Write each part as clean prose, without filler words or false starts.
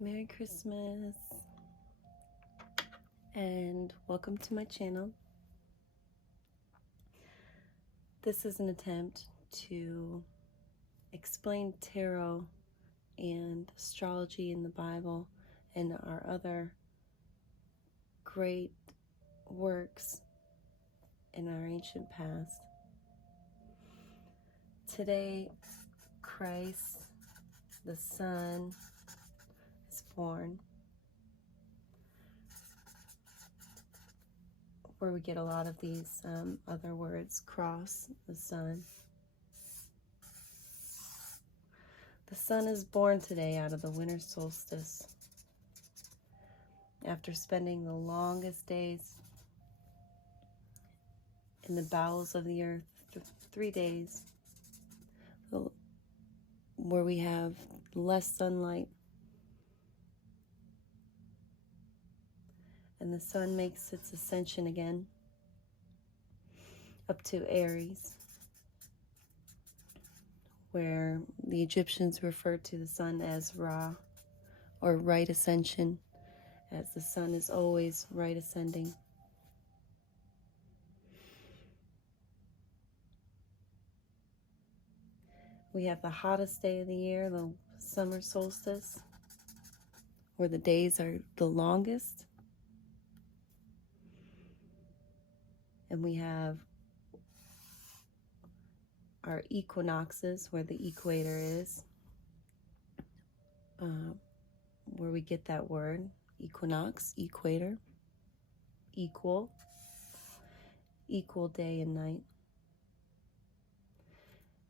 Merry Christmas and welcome to my channel. This is an attempt to explain tarot and astrology in the Bible and our other great works in our ancient past. Today, Christ, the Son, is born, where we get a lot of these other words: cross, the sun. The sun is born today out of the winter solstice. After spending the longest days in the bowels of the earth, 3 days, where we have less sunlight, and the sun makes its ascension again up to Aries, where the Egyptians referred to the sun as Ra, or right ascension, as the sun is always right ascending. We have the hottest day of the year, the summer solstice, where the days are the longest. And we have our equinoxes, where the equator is, where we get that word, equinox, equator, equal day and night.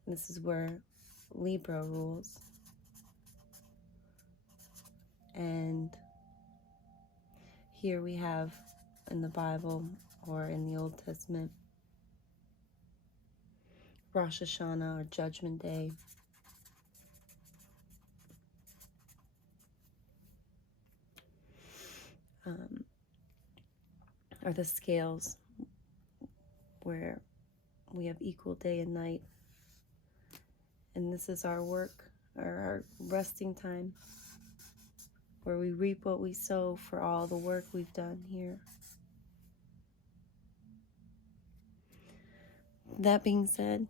And this is where Libra rules. And here we have in the Bible or in the Old Testament, Rosh Hashanah, or Judgment Day. Are the scales, where we have equal day and night. And this is our work, or our resting time, where we reap what we sow for all the work we've done here. That being said,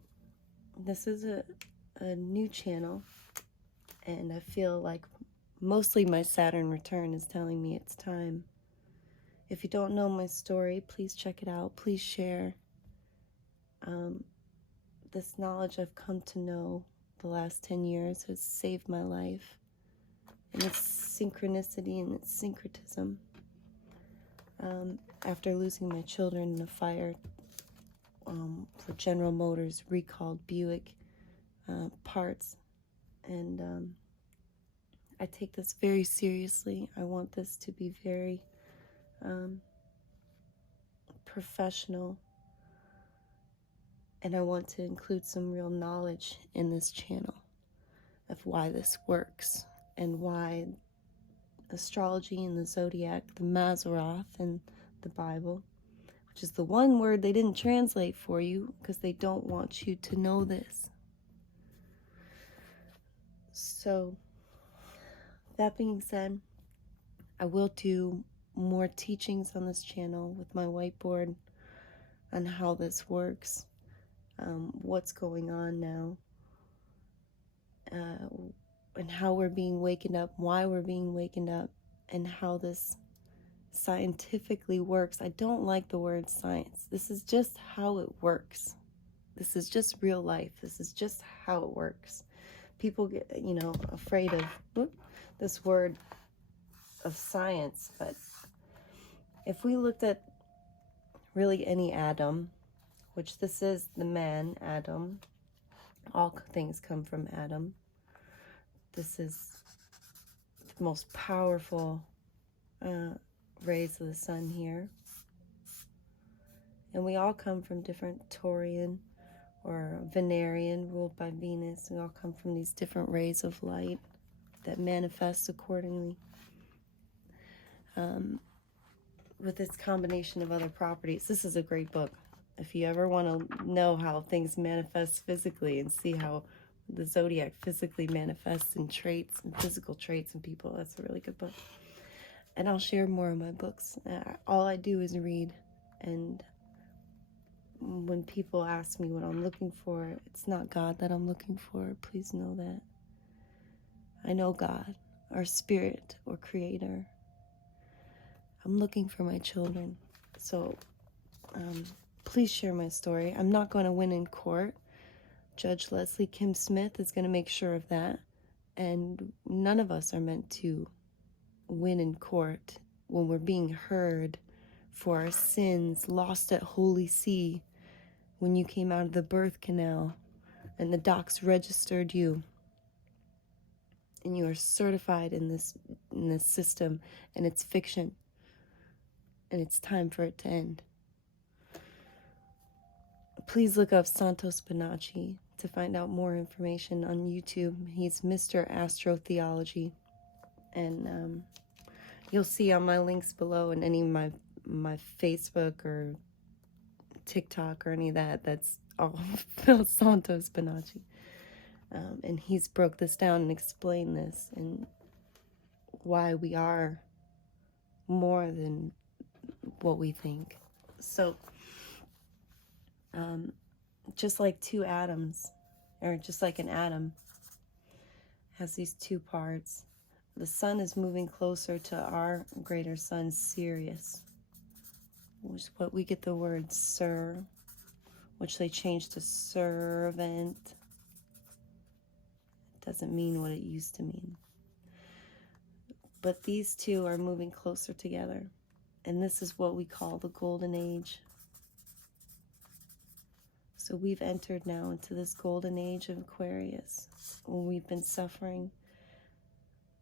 this is a new channel, and I feel like mostly my Saturn return is telling me it's time. If you don't know my story, please check it out. Please share. This knowledge I've come to know the last 10 years has saved my life. And it's synchronicity and it's syncretism. After losing my children in a fire for General Motors recalled Buick parts, and I take this very seriously. I want this to be very professional, and I want to include some real knowledge in this channel of why this works and why astrology and the Zodiac, the Mazzaroth and the Bible, which is the one word they didn't translate for you because they don't want you to know this. So, that being said, I will do more teachings on this channel with my whiteboard on how this works, what's going on now, and how we're being wakened up, why we're being wakened up, and how this scientifically works. I don't like the word science. This is just how it works. This is just real life. This is just how it works. People get, afraid of this word of science, but if we looked at really any atom, which this is the man, Adam, all things come from Adam. This is the most powerful rays of the sun here. And we all come from different Taurian or Venerian, ruled by Venus. We all come from these different rays of light that manifest accordingly. With this combination of other properties. This is a great book. If you ever want to know how things manifest physically and see how The Zodiac physically manifests in traits and physical traits in people. That's a really good book. And I'll share more of my books. All I do is read. And when people ask me what I'm looking for, it's not God that I'm looking for. Please know that. I know God, our spirit or creator. I'm looking for my children. So please share my story. I'm not going to win in court. Judge Leslie Kim Smith is going to make sure of that. And none of us are meant to win in court when we're being heard for our sins, lost at Holy See, when you came out of the birth canal and the docs registered you and you are certified in this system, and it's fiction, and it's time for it to end. Please look up Santos Bonacci to find out more information on YouTube. He's Mr. Astrotheology, and you'll see on my links below and any of my Facebook or TikTok or any of that, that's all Phil Santos Bonacci. And he's broke this down and explained this and why we are more than what we think. So, just like two atoms, or just like an atom has these two parts, the sun is moving closer to our greater sun, Sirius, which is what we get the word sir, which they changed to servant. It doesn't mean what it used to mean. But these two are moving closer together. And this is what we call the golden age. So we've entered now into this golden age of Aquarius, when we've been suffering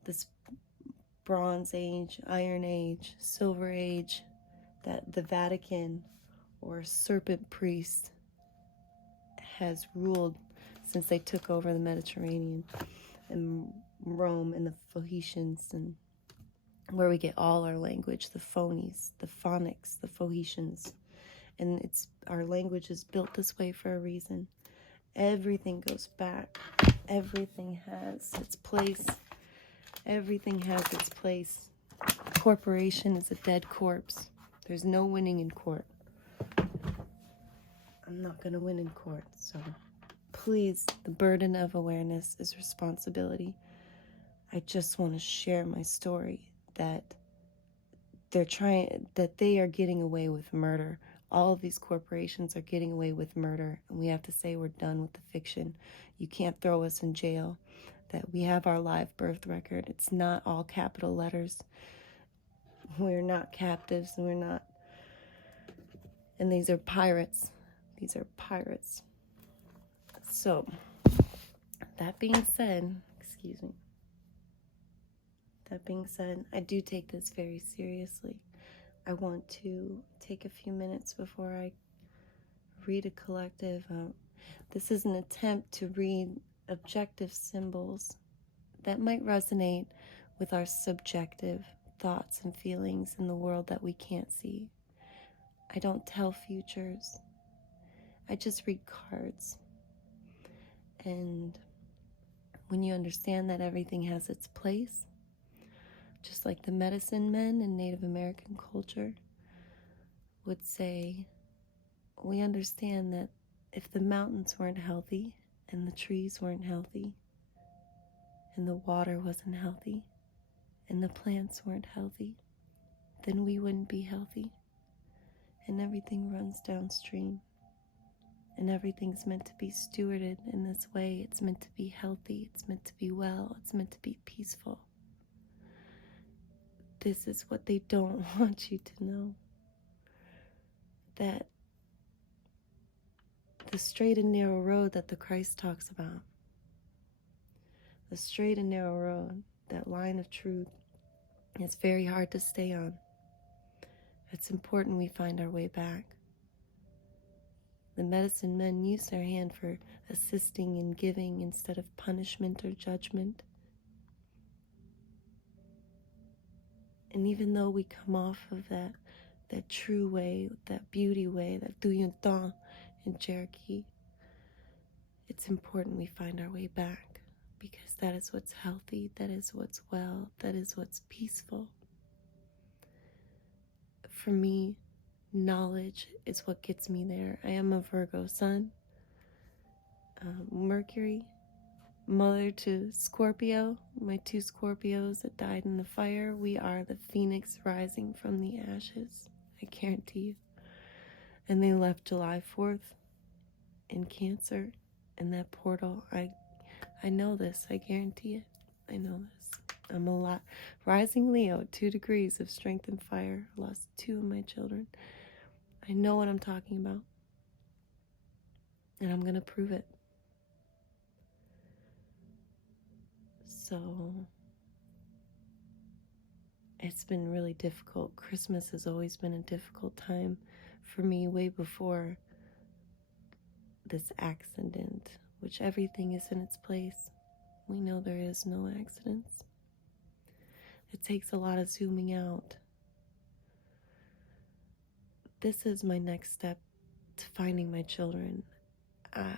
this Bronze Age, Iron Age, Silver Age, that the Vatican or serpent priest has ruled since they took over the Mediterranean and Rome and the Phoenicians, and where we get all our language, the phonies, the phonics, the Phoenicians. And our language is built this way for a reason. Everything goes back. Everything has its place. Everything has its place. Corporation is a dead corpse. There's no winning in court. I'm not going to win in court. So please, the burden of awareness is responsibility. I just want to share my story that they are getting away with murder. All of these corporations are getting away with murder, and we have to say we're done with the fiction. You can't throw us in jail. That we have our live birth record. It's not all capital letters. We're not captives, and we're not. And these are pirates. These are pirates. So, that being said, I do take this very seriously. I want to take a few minutes before I read a collective. This is an attempt to read objective symbols that might resonate with our subjective thoughts and feelings in the world that we can't see. I don't tell futures. I just read cards. And when you understand that everything has its place, just like the medicine men in Native American culture would say, we understand that if the mountains weren't healthy, and the trees weren't healthy, and the water wasn't healthy, and the plants weren't healthy, then we wouldn't be healthy. And everything runs downstream. And everything's meant to be stewarded in this way. It's meant to be healthy. It's meant to be well. It's meant to be peaceful. This is what they don't want you to know. That the straight and narrow road that the Christ talks about, the straight and narrow road, that line of truth, is very hard to stay on. It's important we find our way back. The medicine men use their hand for assisting and giving instead of punishment or judgment. And even though we come off of that true way, that beauty way, that du yun in Cherokee, it's important we find our way back, because that is what's healthy, that is what's well, that is what's peaceful. For me, knowledge is what gets me there. I am a Virgo sun, Mercury, mother to Scorpio, my 2 Scorpios that died in the fire. We are the phoenix rising from the ashes, I guarantee you. And they left July 4th in Cancer, in that portal. I know this, I guarantee it. I know this. I'm a lot. Rising Leo, 2 degrees of strength and fire. Lost 2 of my children. I know what I'm talking about. And I'm going to prove it. So, it's been really difficult. Christmas has always been a difficult time for me, way before this accident, which everything is in its place. We know there is no accidents. It takes a lot of zooming out. This is my next step to finding my children.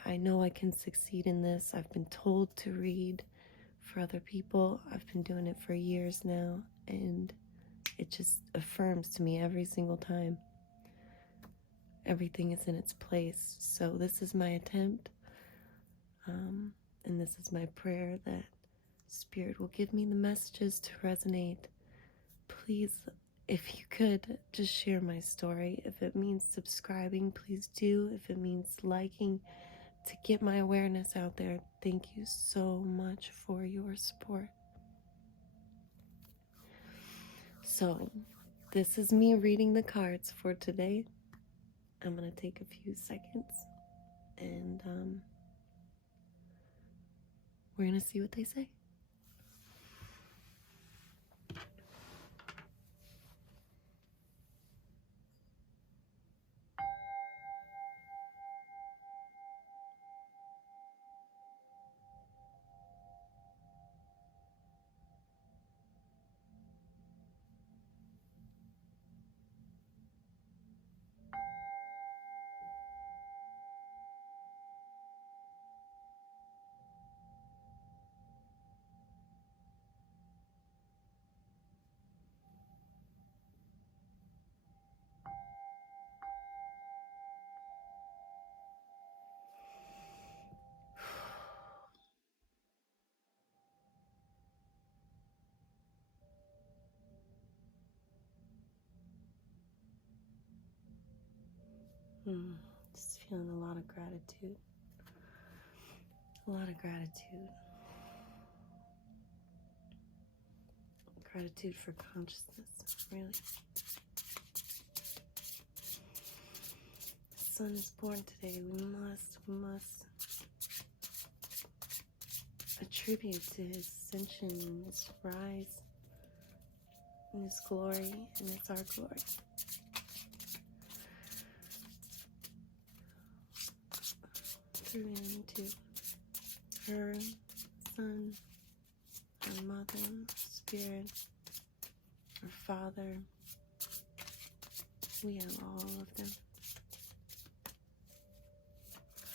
I know I can succeed in this. I've been told to read for other people. I've been doing it for years now, and it just affirms to me every single time. Everything is in its place. So this is my attempt, and this is my prayer that Spirit will give me the messages to resonate. Please, if you could, just share my story. If it means subscribing, please do. If it means liking to get my awareness out there, thank you so much for your support. So, this is me reading the cards for today. I'm going to take a few seconds and we're going to see what they say. Just feeling a lot of gratitude. A lot of gratitude. Gratitude for consciousness, really. The sun is born today. We must attribute to his ascension, his rise, and his glory, and it's our glory. Through him to her, son, our mother, spirit, our father. We have all of them.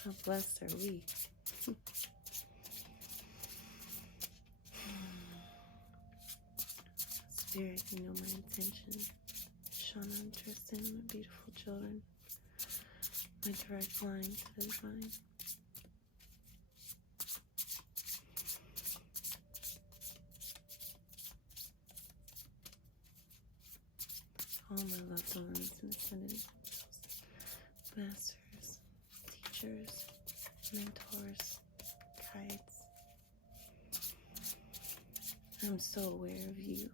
How blessed are we? Spirit, you know my intention. Shauna and Tristan, my beautiful children. My direct line to the divine. All my loved ones and ascended angels, masters, teachers, mentors, guides. I'm so aware of you,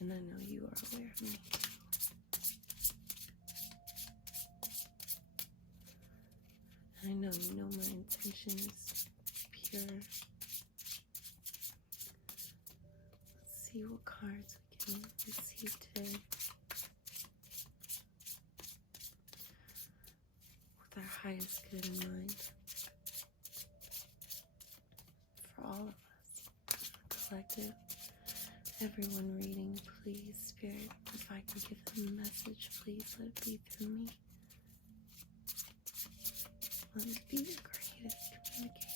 and I know you are aware of me. I know you know my intention is pure. Let's see what cards we can receive today. With our highest good in mind. For all of us, collective, everyone reading, please, Spirit, if I can give them a message, please let it be through me. Let it be the greatest communication.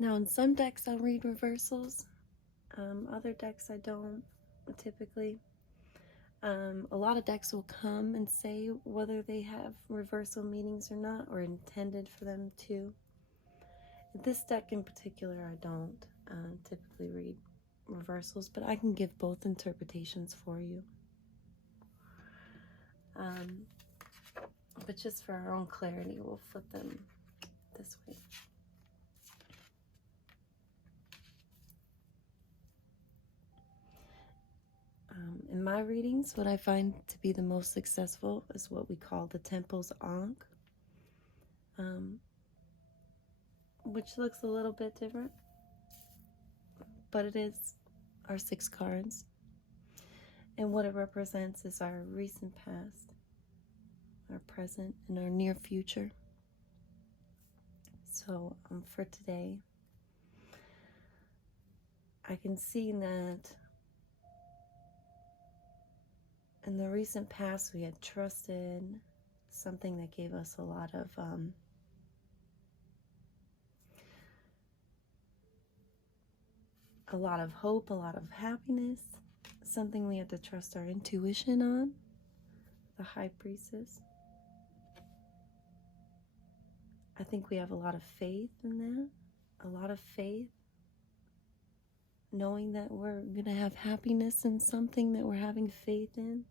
Now, in some decks, I'll read reversals. Other decks, I don't typically. A lot of decks will come and say whether they have reversal meanings or not, or intended for them to. This deck in particular, I don't typically read reversals, but I can give both interpretations for you. But just for our own clarity, we'll flip them this way. In my readings, what I find to be the most successful is what we call the Temple's Ankh, which looks a little bit different, but it is our 6 cards. And what it represents is our recent past, our present, and our near future. So for today, I can see that in the recent past we had trusted something that gave us a lot of hope, a lot of happiness, something we had to trust our intuition on, the High Priestess. I think we have a lot of faith in that, a lot of faith, knowing that we're going to have happiness in something that we're having faith in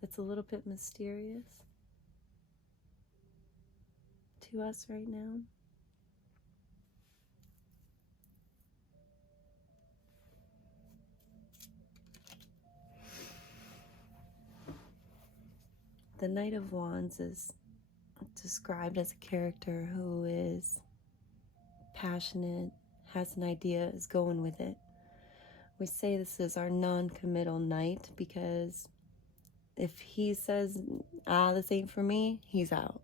that's a little bit mysterious to us right now. The Knight of Wands is described as a character who is passionate, has an idea, is going with it. We say this is our non-committal knight because if he says, this ain't for me, he's out.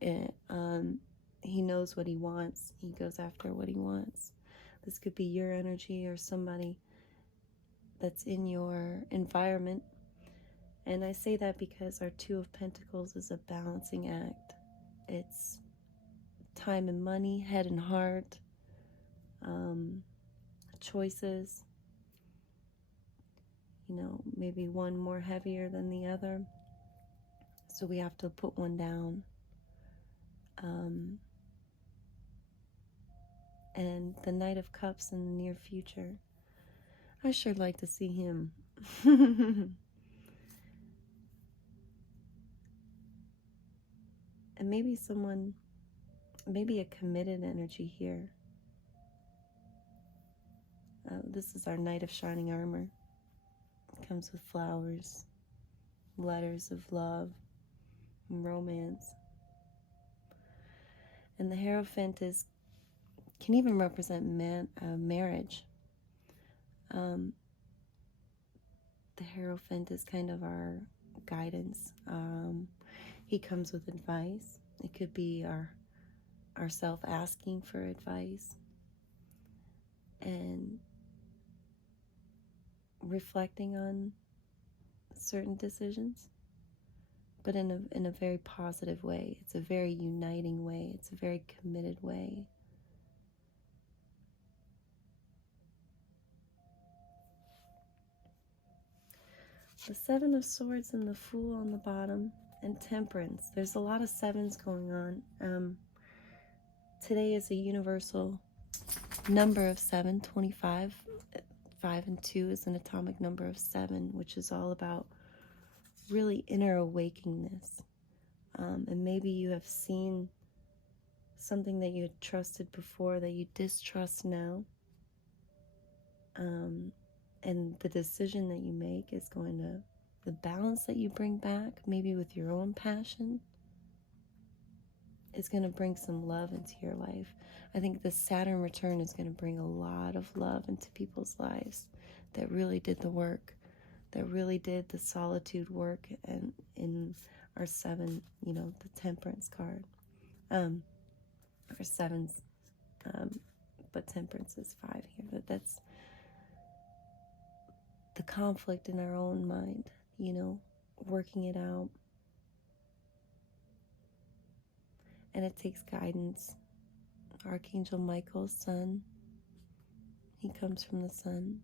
He knows what he wants. He goes after what he wants. This could be your energy or somebody that's in your environment. And I say that because our 2 of Pentacles is a balancing act. It's time and money, head and heart, choices. You know, maybe one more heavier than the other. So we have to put one down. And the Knight of Cups in the near future. I sure like to see him. And maybe a committed energy here. This is our Knight of Shining Armor. It comes with flowers, letters of love, and romance. And the Hierophant can even represent marriage. The Hierophant is kind of our guidance. He comes with advice. It could be ourself asking for advice and reflecting on certain decisions, but in a very positive way. It's a very uniting way. It's a very committed way. The 7 of Swords and the Fool on the bottom, and Temperance. There's a lot of 7s going on. Today is a universal number of 7, 25. 5 and 2 is an atomic number of 7, which is all about really inner awakeness. And maybe you have seen something that you had trusted before that you distrust now. And the decision that you make is going to, the balance that you bring back, maybe with your own passion, is going to bring some love into your life. I think the Saturn return is going to bring a lot of love into people's lives that really did the work, that really did the solitude work, and in our 7, the temperance card. Or 7's, but temperance is 5 here. But that's the conflict in our own mind, working it out. And it takes guidance. Archangel Michael's son, he comes from the sun.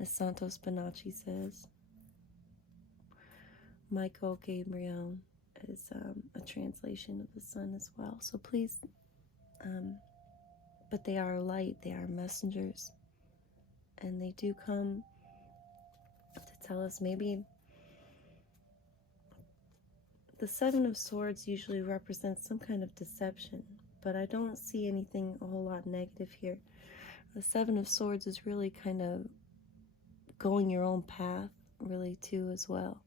As Santos Bonacci says, Michael Gabriel is a translation of the sun as well. So please, but they are light, they are messengers. And they do come to tell us maybe the 7 of Swords usually represents some kind of deception, but I don't see anything a whole lot negative here. The 7 of Swords is really kind of going your own path, really, too, as well.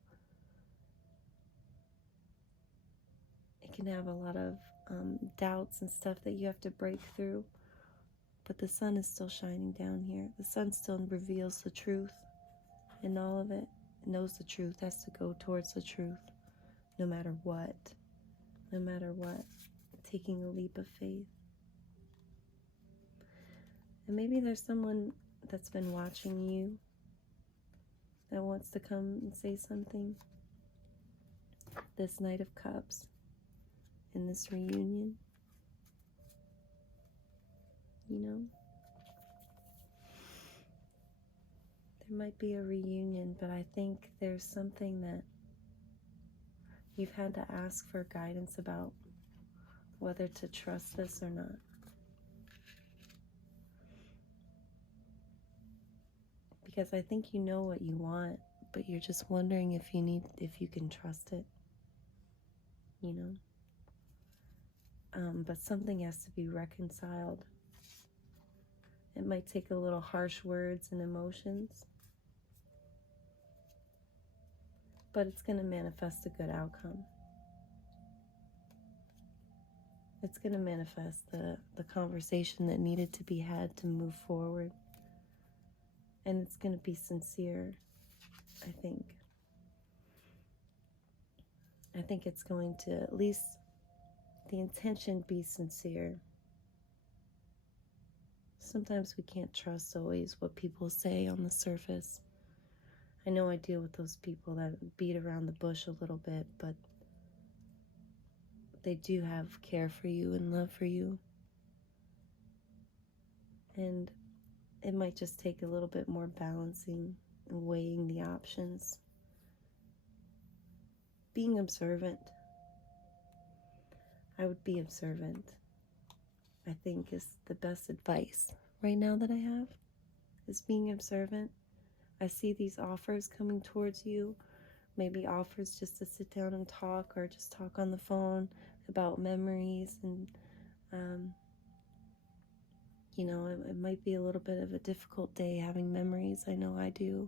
It can have a lot of doubts and stuff that you have to break through, but the sun is still shining down here. The sun still reveals the truth in all of it. It knows the truth, has to go towards the truth, no matter what. No matter what. Taking a leap of faith. And maybe there's someone that's been watching you that wants to come and say something. This Knight of Cups in this reunion. There might be a reunion, but I think there's something that you've had to ask for guidance about, whether to trust this or not. Because I think you know what you want, but you're just wondering if you can trust it. But something has to be reconciled. It might take a little harsh words and emotions, but it's going to manifest a good outcome. It's going to manifest the conversation that needed to be had to move forward. And it's going to be sincere, I think. I think it's going to, at least the intention, be sincere. Sometimes we can't trust always what people say on the surface. I know I deal with those people that beat around the bush a little bit, but they do have care for you and love for you. And it might just take a little bit more balancing and weighing the options. Being observant. I would be observant, I think, is the best advice right now that I have, is being observant. I see these offers coming towards you, maybe offers just to sit down and talk, or just talk on the phone about memories. And it might be a little bit of a difficult day having memories. I know I do.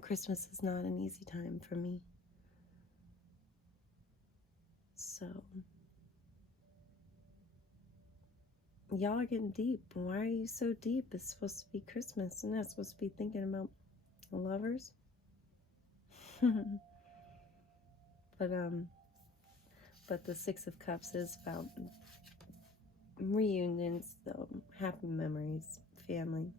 Christmas is not an easy time for me. So, y'all are getting deep. Why are you so deep? It's supposed to be Christmas. Isn't that supposed to be thinking about lovers? But the 6 of Cups is about reunions, though, happy memories, family.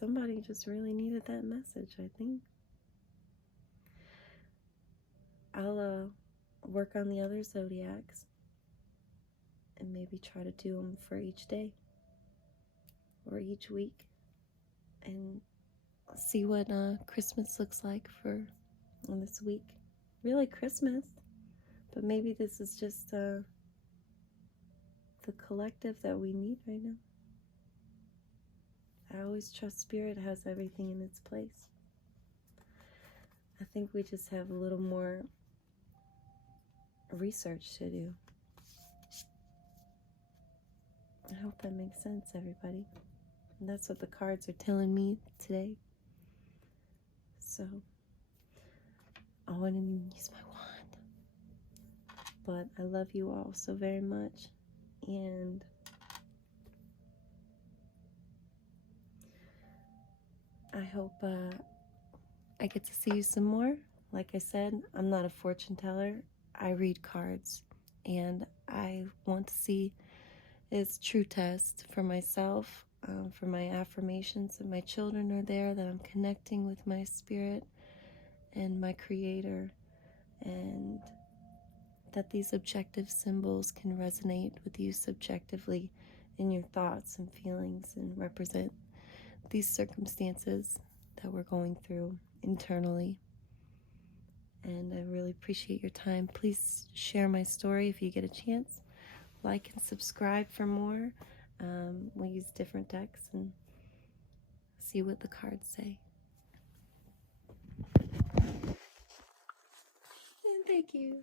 Somebody just really needed that message, I think. I'll work on the other zodiacs and maybe try to do them for each day or each week, and see what Christmas looks like for this week. Really Christmas, but maybe this is just the collective that we need right now. I always trust Spirit has everything in its place. I think we just have a little more research to do. I hope that makes sense, everybody. And that's what the cards are telling me today. So, I didn't even use my wand. But I love you all so very much. And I hope I get to see you some more. Like I said, I'm not a fortune teller. I read cards, and I want to see its true test for myself, for my affirmations that my children are there, that I'm connecting with my spirit and my creator, and that these objective symbols can resonate with you subjectively in your thoughts and feelings and represent these circumstances that we're going through internally. And I really appreciate your time. Please share my story if you get a chance. Like and subscribe for more. We'll use different decks and see what the cards say. And thank you.